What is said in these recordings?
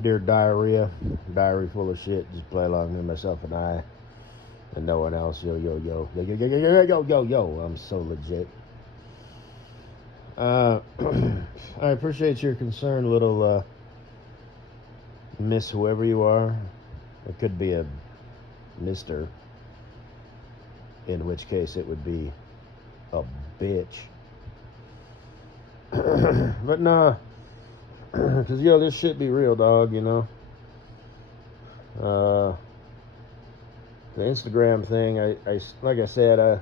Dear diarrhea, diary full of shit. Just play along with myself and I, and no one else. Yo, yo, yo, yo, yo, yo, yo, yo, yo, yo, yo. I'm so legit. Uh, I appreciate your concern, little Miss whoever you are. It could be a Mister, in which case it would be a bitch. But nah, because yo, this shit be real, dog. You know. The Instagram thing. I like I said,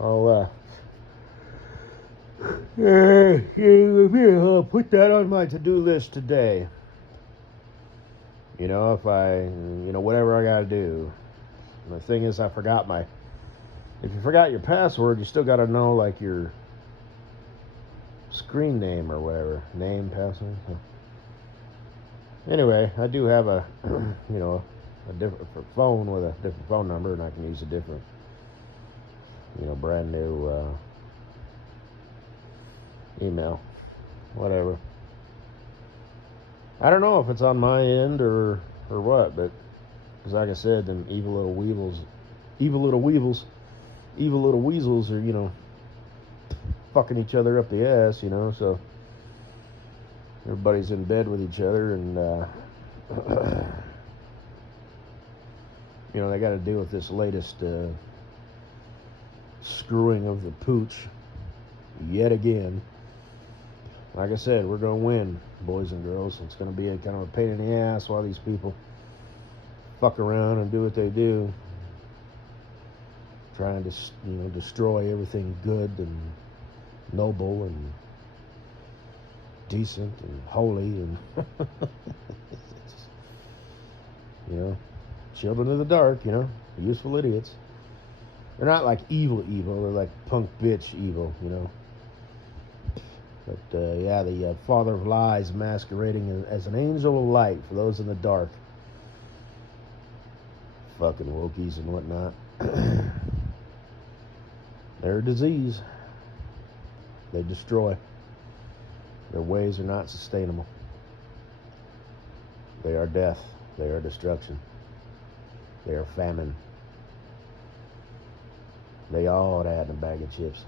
I'll I'll put that on my to-do list today. You know, if whatever I gotta do. And the thing is, I forgot my. If you forgot your password, you still gotta know like your screen name or whatever, name, password. Anyway, I do have a, a different phone with a different phone number, and I can use a different, brand new email, whatever. I don't know if it's on my end or what, but because like I said, them evil little weasels are fucking each other up the ass, so everybody's in bed with each other, and they got to deal with this latest screwing of the pooch yet again. Like I said, we're gonna win, boys and girls. It's gonna be a kind of a pain in the ass while these people fuck around and do what they do, trying to destroy everything good and noble and decent and holy and children of the dark, useful idiots. They're not like evil, they're like punk bitch evil, But the father of lies masquerading as an angel of light for those in the dark. Fucking Wokies and whatnot. They're a disease. They destroy. Their ways are not sustainable. They are death. They are destruction. They are famine. They all ought to add in a bag of chips.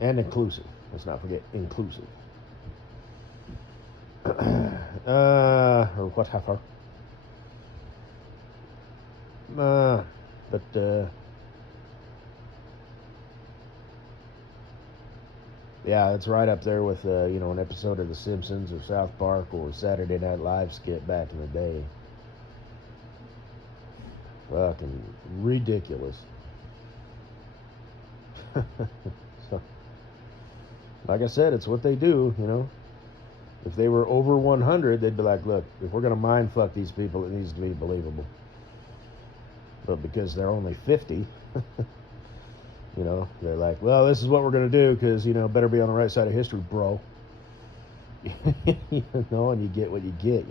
And inclusive. Let's not forget inclusive. Or whatever. Yeah, it's right up there with an episode of The Simpsons or South Park or Saturday Night Live skit back in the day. Fucking ridiculous. So, like I said, it's what they do, If they were over 100, they'd be like, look, if we're going to mind fuck these people, it needs to be believable. But because they're only 50, they're like, well, this is what we're going to do because, better be on the right side of history, bro. And you get what you get,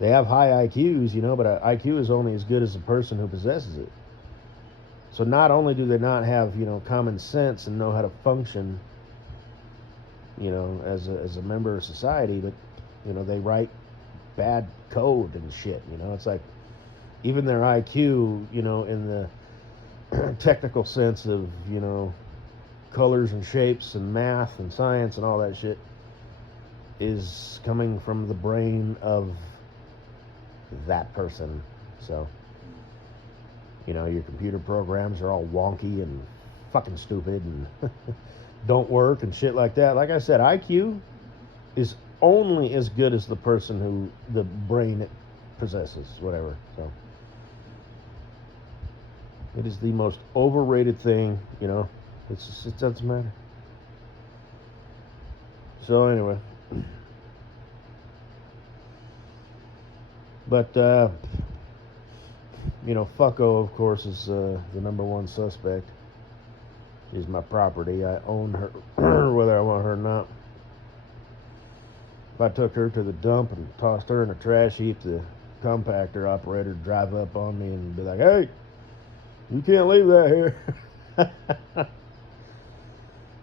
They have high IQs, but an IQ is only as good as the person who possesses it. So not only do they not have, common sense and know how to function, as a member of society, but, they write bad code and shit, It's like even their IQ, in the technical sense of, colors and shapes and math and science and all that shit is coming from the brain of that person. So, your computer programs are all wonky and fucking stupid and don't work and shit like that. Like I said, IQ is only as good as the person who the brain it possesses, whatever. So it is the most overrated thing, it doesn't matter. So anyway, but Fucko, of course, is the number one suspect. She's my property. I own her, whether I want her or not. If I took her to the dump and tossed her in a trash heap, the compactor operator would drive up on me and be like, hey, you can't leave that here.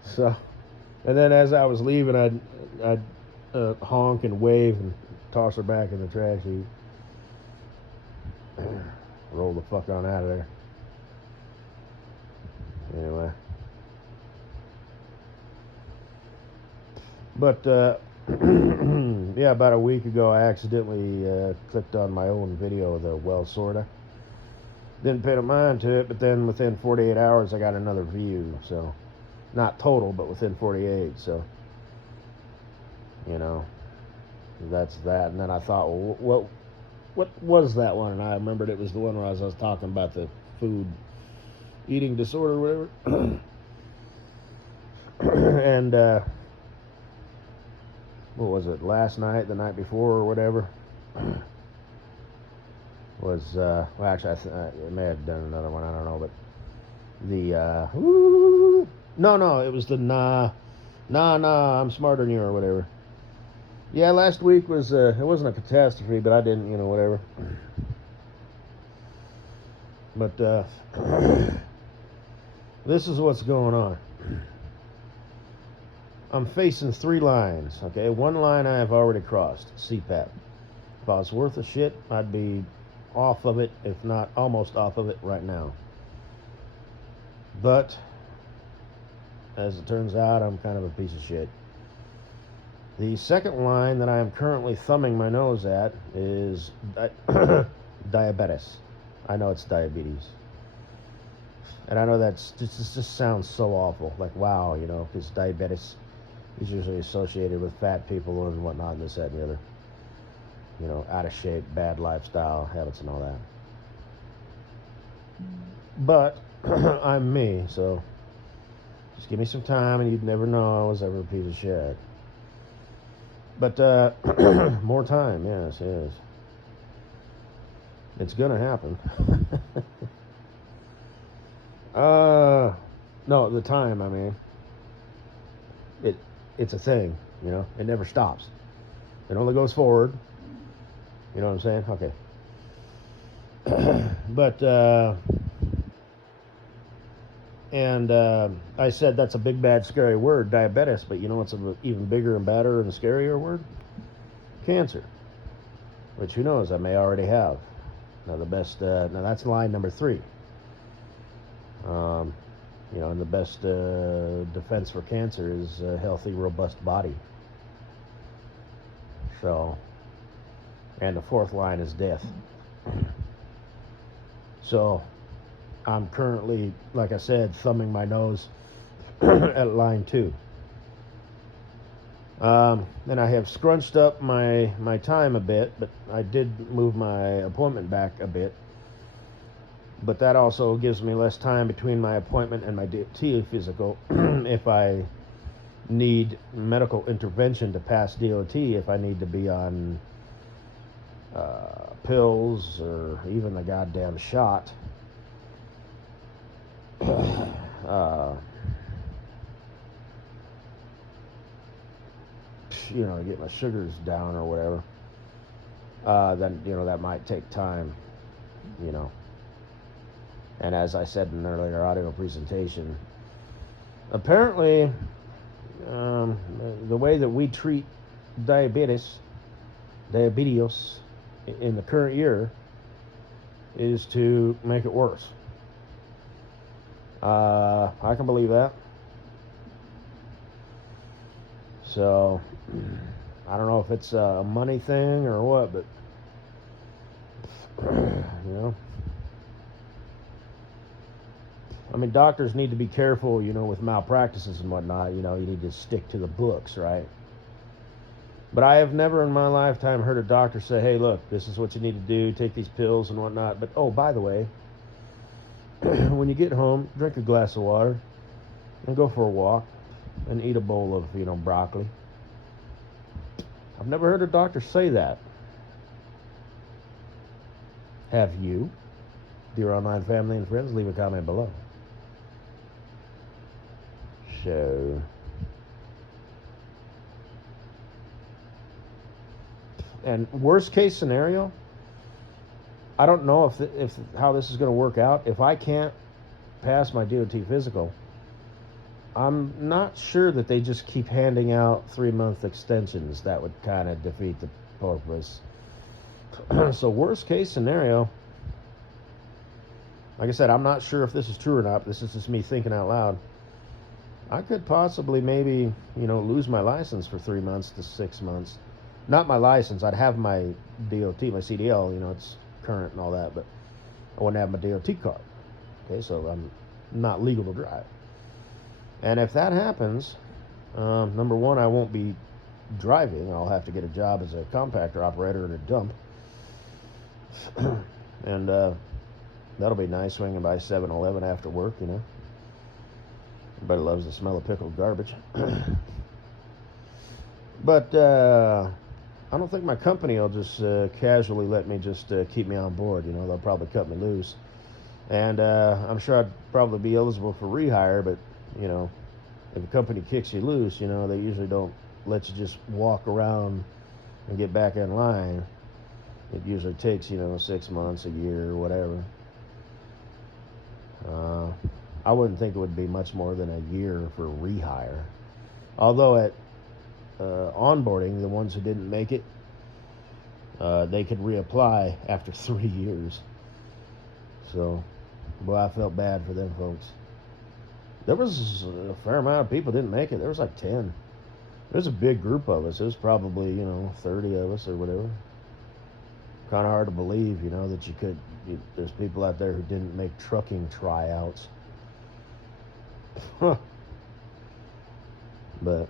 So, and then as I was leaving, I'd honk and wave and toss her back in the trash heap. Roll the fuck on out of there. Anyway. But, yeah, about a week ago, I accidentally clicked on my own video of the well, sorta. Didn't pay no mind to it, but then within 48 hours, I got another view. So, not total, but within 48. So, you know, that's that. And then I thought, well, what was that one? And I remembered it was the one where I was talking about the food eating disorder or whatever. And, what was it, last night, the night before, or whatever, was, well, actually, I may have done another one, I don't know, but the, no, it was the nah, I'm smarter than you, or whatever. Yeah, last week was, it wasn't a catastrophe, but I didn't, you know, whatever. But, this is what's going on. I'm facing 3 lines, okay? One line I have already crossed, CPAP. If I was worth a shit, I'd be off of it, if not almost off of it right now. But, as it turns out, I'm kind of a piece of shit. The second line that I am currently thumbing my nose at is diabetes. I know it's diabetes. And I know that's just sounds so awful. Like, wow, you know, because diabetes is usually associated with fat people and whatnot, and this, that, and the other. You know, out of shape, bad lifestyle habits and all that. But I'm me, so just give me some time and you'd never know I was ever a piece of shit. But more time, yes. It's gonna happen. No, the time, I mean. It's a thing, you know. It never stops. It only goes forward. You know what I'm saying? Okay. But, I said that's a big, bad, scary word, diabetes, but you know what's an even bigger and badder and scarier word? Cancer. Which, who knows, I may already have. Now, now that's line number 3. You know, and the best defense for cancer is a healthy, robust body. So, and the 4th line is death. So, I'm currently, like I said, thumbing my nose at line 2. And I have scrunched up my time a bit, but I did move my appointment back a bit. But that also gives me less time between my appointment and my DOT physical if I need medical intervention to pass DOT, if I need to be on pills or even the goddamn shot. You know, to get my sugars down or whatever, then, you know, that might take time, you know. And as I said in an earlier audio presentation, apparently, the way that we treat diabetes in the current year is to make it worse. I can believe that. So, I don't know if it's a money thing or what, but, you know. I mean, doctors need to be careful, you know, with malpractices and whatnot. You know, you need to stick to the books, right? But I have never in my lifetime heard a doctor say, hey, look, this is what you need to do, take these pills and whatnot. But, oh, by the way, when you get home, drink a glass of water and go for a walk and eat a bowl of, you know, broccoli. I've never heard a doctor say that. Have you? Dear online family and friends, leave a comment below. So, and worst case scenario, I don't know if how this is going to work out. If I can't pass my DOT physical, I'm not sure that they just keep handing out 3-month extensions. That would kind of defeat the purpose. So worst case scenario, like I said, I'm not sure if this is true or not. This is just me thinking out loud. I could possibly maybe, lose my license for 3 months to 6 months. Not my license. I'd have my DOT, my CDL, it's current and all that, but I wouldn't have my DOT card. Okay, so I'm not legal to drive. And if that happens, number one, I won't be driving. I'll have to get a job as a compactor operator in a dump. And that'll be nice, swinging by 7-Eleven after work, Everybody loves the smell of pickled garbage. But I don't think my company will just casually let me just keep me on board. They'll probably cut me loose. And I'm sure I'd probably be eligible for rehire, but, if a company kicks you loose, they usually don't let you just walk around and get back in line. It usually takes, 6 months, a year, whatever. I wouldn't think it would be much more than a year for rehire. Although at onboarding, the ones who didn't make it, they could reapply after 3 years. So, boy, I felt bad for them folks. There was a fair amount of people didn't make it. There was like 10. There's a big group of us. There's probably, 30 of us or whatever. Kind of hard to believe, that there's people out there who didn't make trucking tryouts. But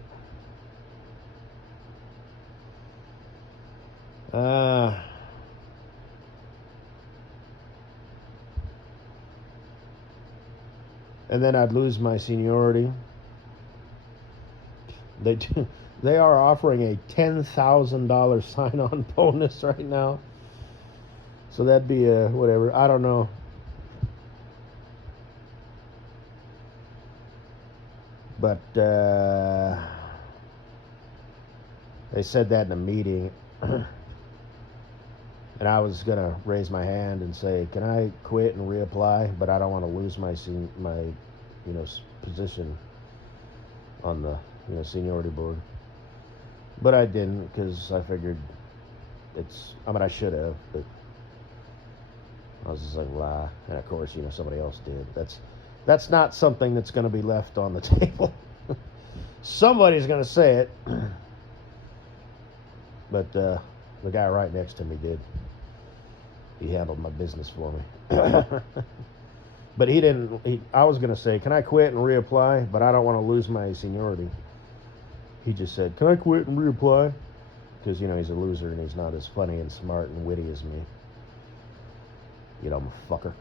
and then I'd lose my seniority. They are offering a $10,000 sign-on bonus right now. So that'd be whatever. I don't know. But they said that in a meeting. And I was going to raise my hand and say, can I quit and reapply? But I don't want to lose my position on the seniority board. But I didn't, because I figured I should have, but I was just like, blah. And of course, somebody else did. That's not something that's going to be left on the table. Somebody's going to say it. But the guy right next to me did. He handled my business for me. But he didn't. I was going to say, can I quit and reapply? But I don't want to lose my seniority. He just said, can I quit and reapply? Because, he's a loser and he's not as funny and smart and witty as me. You dumb fucker.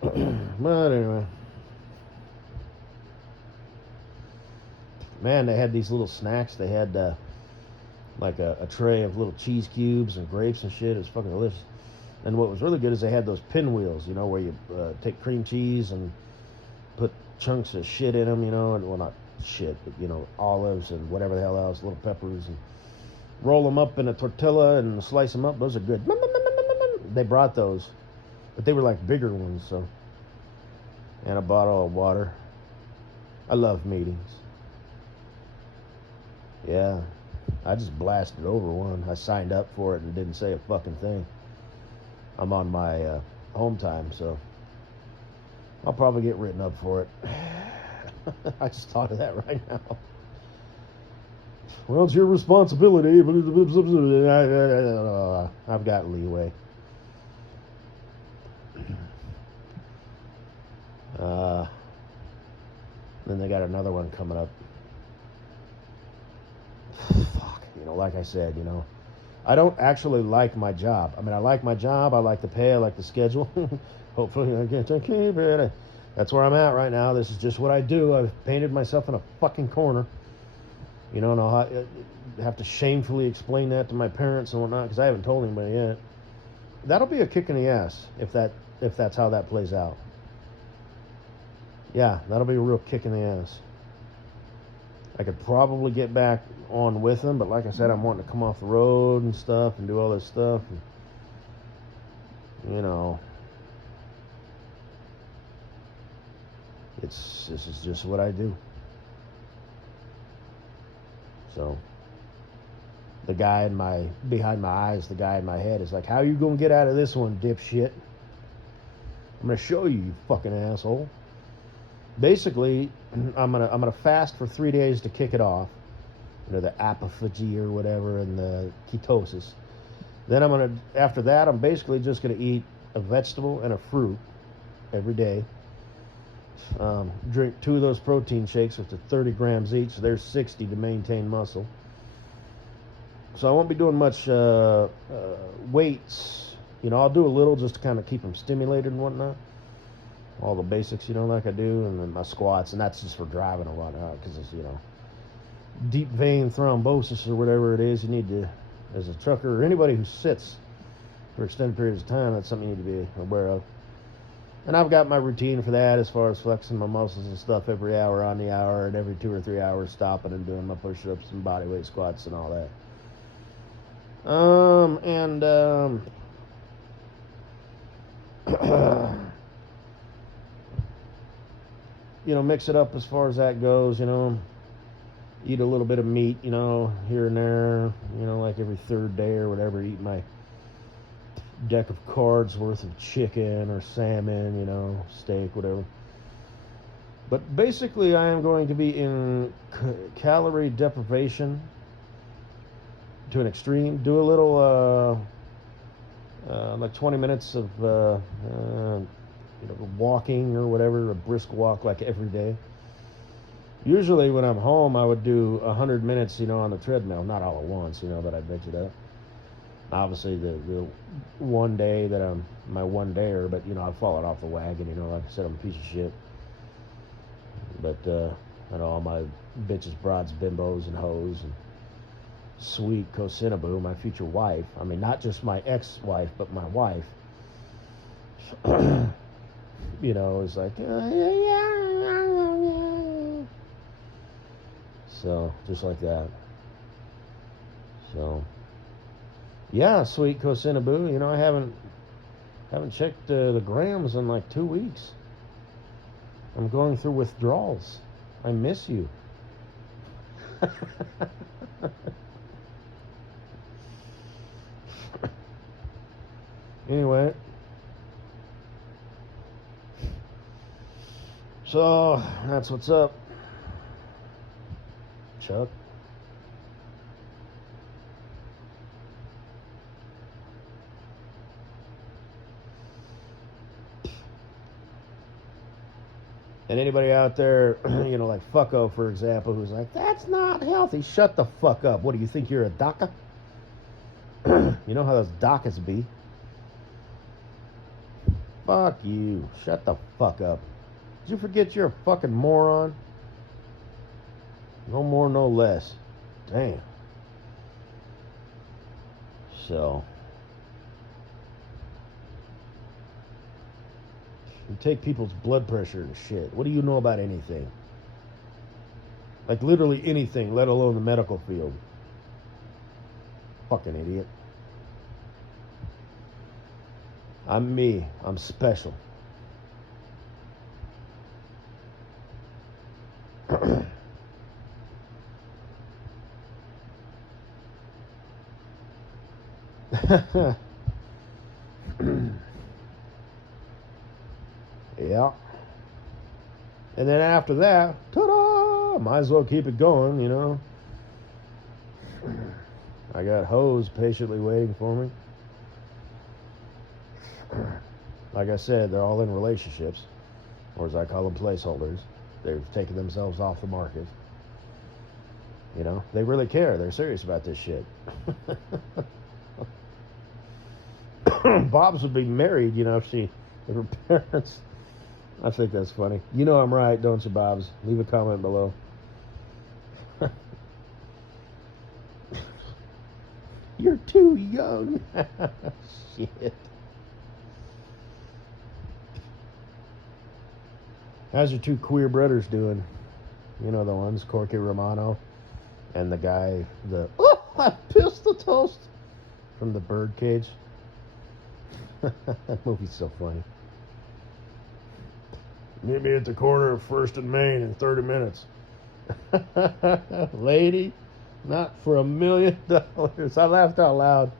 But anyway. Man, they had these little snacks. They had like a tray of little cheese cubes and grapes and shit. It was fucking delicious. And what was really good is they had those pinwheels, where you take cream cheese and put chunks of shit in them, and, well, not shit, but, olives and whatever the hell else, little peppers, and roll them up in a tortilla and slice them up. Those are good. They brought those, but they were like bigger ones, so. And a bottle of water. I love meetings. Yeah, I just blasted over one. I signed up for it and didn't say a fucking thing. I'm on my home time, so I'll probably get written up for it. I just thought of that right now. Well, it's your responsibility. I've got leeway. Then they got another one coming up. Fuck, like I said, I don't actually like my job. I mean, I like my job. I like the pay. I like the schedule. Hopefully I get to keep it. That's where I'm at right now. This is just what I do. I've painted myself in a fucking corner. And I'll have to shamefully explain that to my parents and whatnot, because I haven't told anybody yet. That'll be a kick in the ass if that's how that plays out. Yeah, that'll be a real kick in the ass. I could probably get back on with them, but like I said, I'm wanting to come off the road and stuff and do all this stuff. And, This is just what I do. So the guy behind my eyes, the guy in my head is like, how you gonna get out of this one, dipshit? I'm gonna show you, you fucking asshole. Basically, I'm gonna fast for 3 days to kick it off. You know, the apophagy or whatever, and the ketosis. Then after that, I'm basically just gonna eat a vegetable and a fruit every day. Drink 2 of those protein shakes, which are 30 grams each. So there's 60 to maintain muscle. So I won't be doing much weights. You know, I'll do a little just to kind of keep them stimulated and whatnot. All the basics, you know, like I do, and then my squats, and that's just for driving or whatnot, because it's, you know, deep vein thrombosis or whatever it is. You need to, as a trucker or anybody who sits for extended periods of time, that's something you need to be aware of. And I've got my routine for that, as far as flexing my muscles and stuff every hour on the hour, and every 2 or 3 hours stopping and doing my push-ups and bodyweight squats and all that. You know, mix it up as far as that goes, you know. Eat a little bit of meat, you know, here and there, you know, like every 3rd day or whatever. Eat my deck of cards worth of chicken or salmon, you know, steak, whatever. But basically, I am going to be in calorie deprivation to an extreme. Do a little, like 20 minutes of, you know, walking or whatever, a brisk walk like every day. Usually when I'm home, I would do 100 minutes, you know, on the treadmill. Not all at once, you know, but I'd mix it up. Obviously, the one day that I'm my one dayer, but, you know, I've fallen off the wagon, you know, like I said, I'm a piece of shit. But, I know all my bitches, broads, bimbos, and hoes, and sweet Cosinabu, my future wife. I mean, not just my ex-wife, but my wife. You know, is like, so, just like that. So, yeah, sweet Cosinabu. You know, I haven't checked the grams in like 2 weeks. I'm going through withdrawals. I miss you. Anyway, so that's what's up, Chuck. And anybody out there, you know, like Fucko, for example, who's like, that's not healthy. Shut the fuck up. What do you think, you're a DACA? You know how those DACAs be. Fuck you. Shut the fuck up. Did you forget you're a fucking moron? No more, no less. Damn. So, you take people's blood pressure and shit. What do you know about anything? Like literally anything, let alone the medical field. Fucking idiot. I'm me. I'm special. Yeah. And then after that, ta-da! Might as well keep it going, you know. I got hoes patiently waiting for me. Like I said, they're all in relationships, or as I call them, placeholders. They've taken themselves off the market. You know, they really care. They're serious about this shit. Bob's would be married, you know, if her parents. I think that's funny. You know I'm right, don't you, Bob's? Leave a comment below. You're too young. Shit. How's your 2 queer brothers doing? You know the ones, Corky Romano and the guy, I pistol toast from the Birdcage. That movie's so funny. Meet me at the corner of First and Main in 30 minutes. Lady, not for $1 million. I laughed out loud.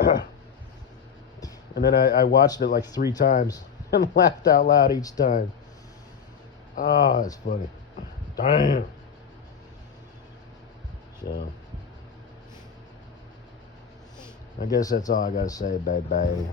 And then I watched it like 3 times and laughed out loud each time. Oh, that's funny. Damn. So, I guess that's all I gotta say. Bye bye.